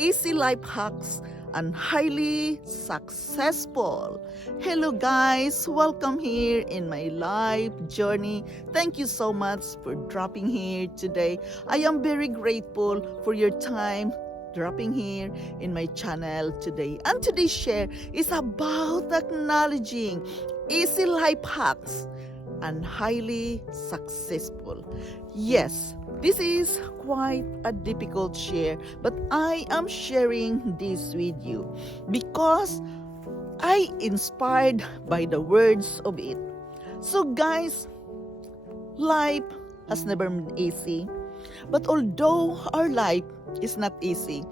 easy life hacks, and highly successful. Hello guys, welcome here in my life journey. Thank you so much for dropping here today. I am very grateful for your time dropping here in my channel today. And today's share is about acknowledging easy life hacks and highly successful. Yes, this is quite a difficult share, but I am sharing this with you because I inspired by the words of it. So guys, life has never been easy, but although our life is not easy,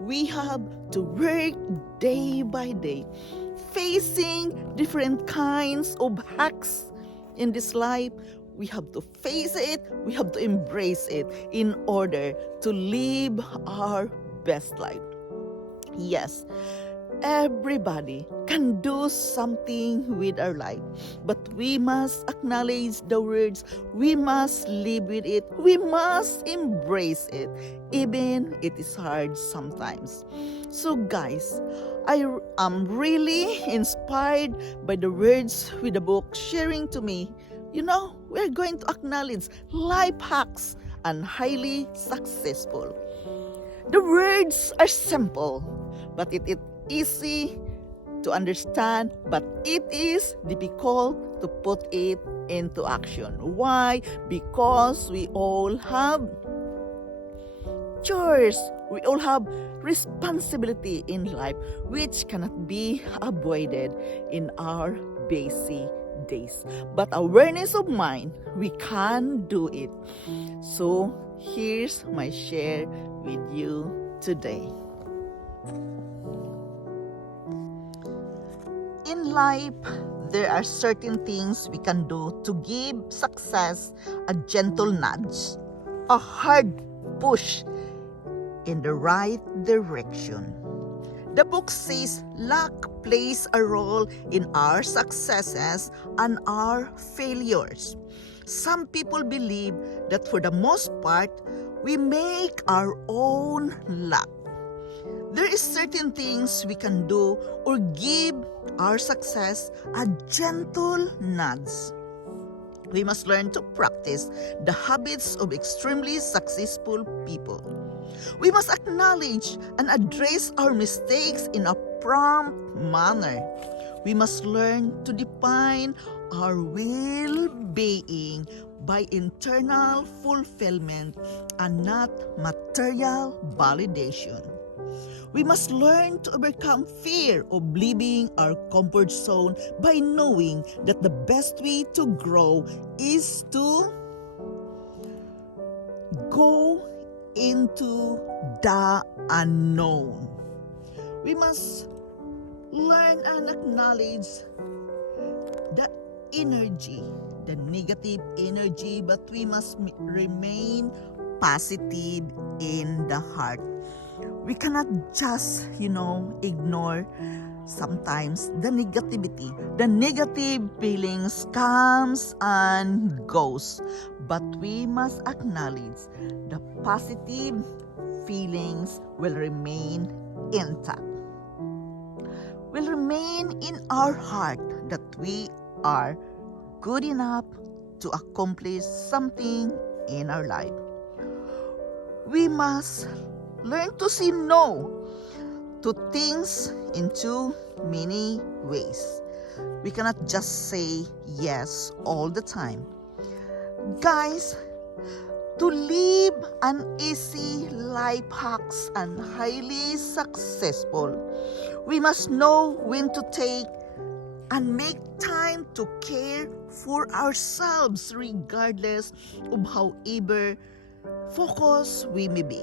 we have to work day by day, facing different kinds of hacks in this life. We have to face it, we have to embrace it in order to live our best life. Yes, everybody can do something with our life, but we must acknowledge the words, we must live with it, we must embrace it, even it is hard sometimes. So guys, I am really inspired by the words with the book sharing to me. You know, we're going to acknowledge life hacks and highly successful. The words are simple, but it is easy to understand, but it is difficult to put it into action. Why? Because we all have chores, we all have responsibility in life which cannot be avoided in our busy days. But awareness of mind, we can do it. So here's my share with you today. In life, there are certain things we can do to give success a gentle nudge, a hard push in the right direction. The book says luck plays a role in our successes and our failures. Some people believe that for the most part, we make our own luck. There is certain things we can do or give our success a gentle nudge. We must learn to practice the habits of extremely successful people. We must acknowledge and address our mistakes in a prompt manner. We must learn to define our well-being by internal fulfillment and not material validation. We must learn to overcome fear of leaving our comfort zone by knowing that the best way to grow is to go into the unknown. We must learn and acknowledge the energy, the negative energy, but we must remain positive in the heart. We cannot just, ignore sometimes the negativity. The negative feelings comes and goes, but we must acknowledge the positive feelings will remain intact. Will remain in our heart that we are good enough to accomplish something in our life. We must learn to say no to things in too many ways. We cannot just say yes all the time. Guys, to live an easy life hacks and highly successful, we must know when to take and make time to care for ourselves regardless of however focused we may be.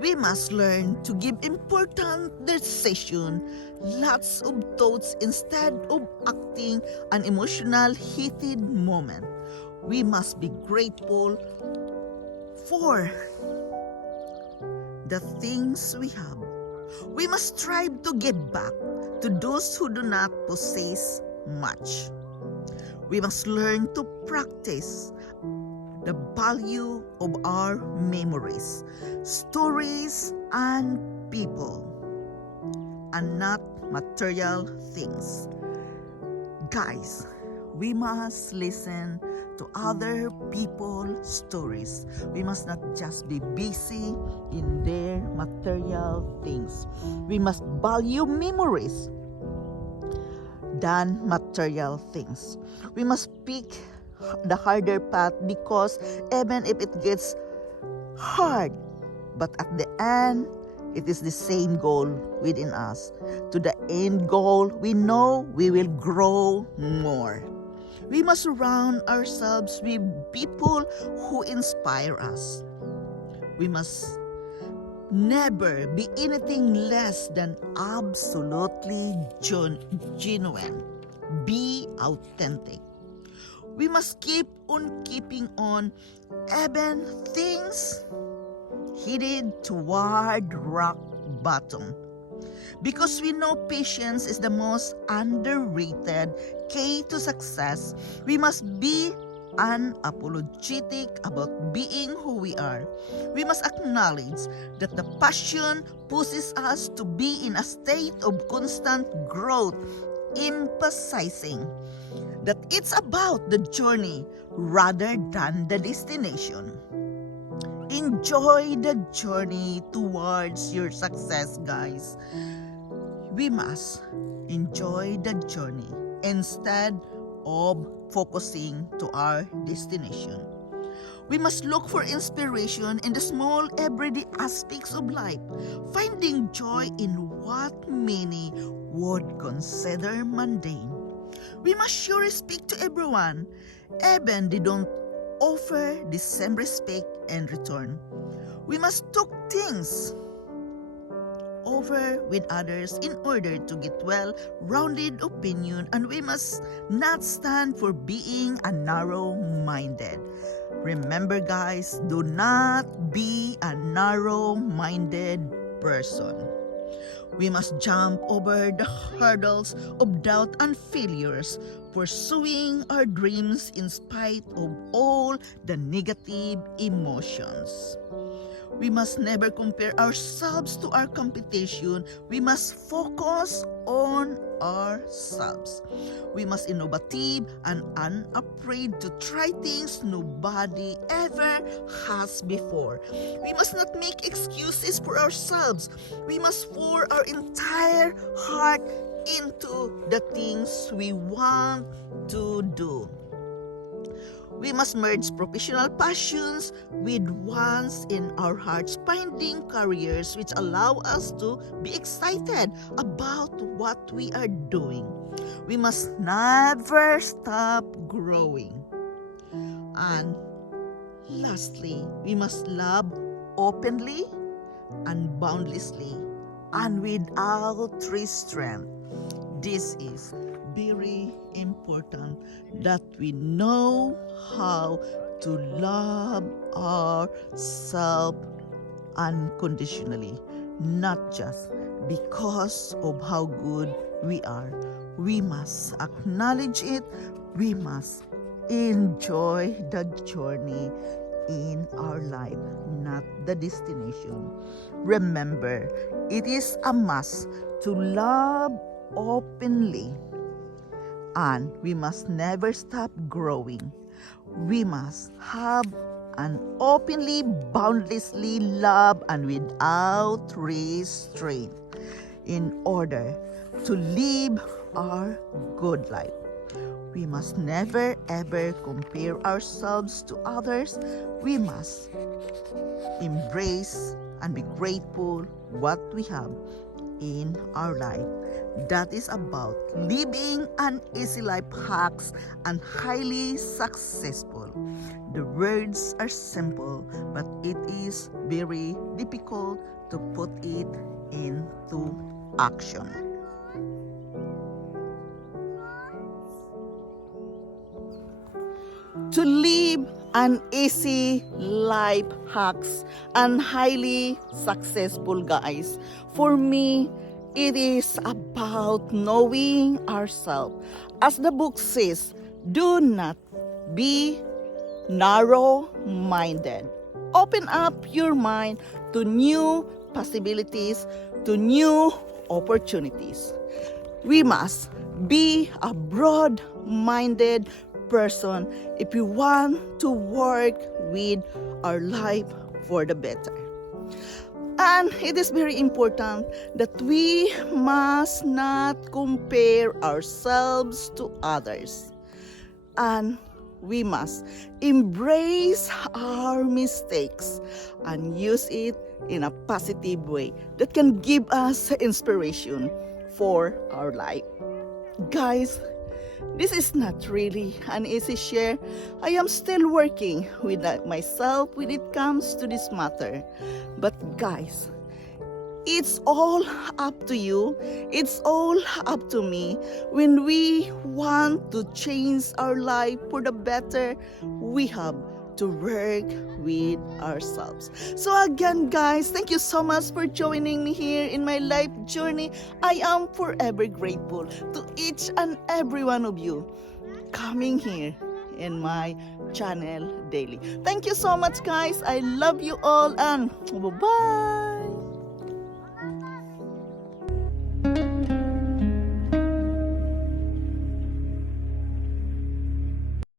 We must learn to give important decision, lots of thoughts instead of acting an emotional heated moment. We must be grateful for the things we have. We must strive to give back to those who do not possess much. We must learn to practice the value of our memories, stories, and people, and not material things. Guys, we must listen to other people's stories. We must not just be busy in their material things. We must value memories than material things. We must pick the harder path because even if it gets hard, but at the end, it is the same goal within us. To the end goal, we know we will grow more. We must surround ourselves with people who inspire us. We must never be anything less than absolutely genuine. Be authentic. We must keep on keeping on, even things headed toward rock bottom. Because we know patience is the most underrated key to success, we must be unapologetic about being who we are. We must acknowledge that the passion pushes us to be in a state of constant growth, emphasizing that it's about the journey rather than the destination. Enjoy the journey towards your success, guys. We must enjoy the journey instead of focusing to our destination. We must look for inspiration in the small everyday aspects of life, finding joy in what many would consider mundane. We must show respect to everyone, even they don't offer the same respect in return. We must talk things over with others in order to get well-rounded opinion, and we must not stand for being a narrow-minded. Remember, guys, do not be a narrow-minded person. We must jump over the hurdles of doubt and failures, pursuing our dreams in spite of all the negative emotions. We must never compare ourselves to our competition. We must focus on ourselves. We must innovative and unafraid to try things nobody ever has before. We must not make excuses for ourselves. We must pour our entire heart into the things we want to do. We must merge professional passions with ones in our hearts, finding careers which allow us to be excited about what we are doing. We must never stop growing. And lastly, we must love openly and boundlessly and without restraint. This is very important that we know how to love ourselves unconditionally, not just because of how good we are. We must acknowledge it. We must enjoy the journey in our life, not the destination. Remember, it is a must to love openly, and we must never stop growing. We must have an openly, boundlessly love and without restraint in order to live our good life. We must never ever compare ourselves to others. We must embrace and be grateful what we have in our life. That is about living an easy life hacks and highly successful. The words are simple, but it is very difficult to put it into action. To live an easy life hacks and highly successful, guys. For me, it is about knowing ourselves. As the book says, do not be narrow-minded. Open up your mind to new possibilities, to new opportunities. We must be a broad-minded person if we want to work with our life for the better. And it is very important that we must not compare ourselves to others. And we must embrace our mistakes and use it in a positive way that can give us inspiration for our life. Guys, this is not really an easy share. I am still working with myself when it comes to this matter. But guys, it's all up to you. It's all up to me. When we want to change our life for the better, we have to work with ourselves. So again, guys, thank you so much for joining me here in my life journey. I am forever grateful to each and every one of you coming here in my channel daily. Thank you so much, guys. I love you all, and bye-bye.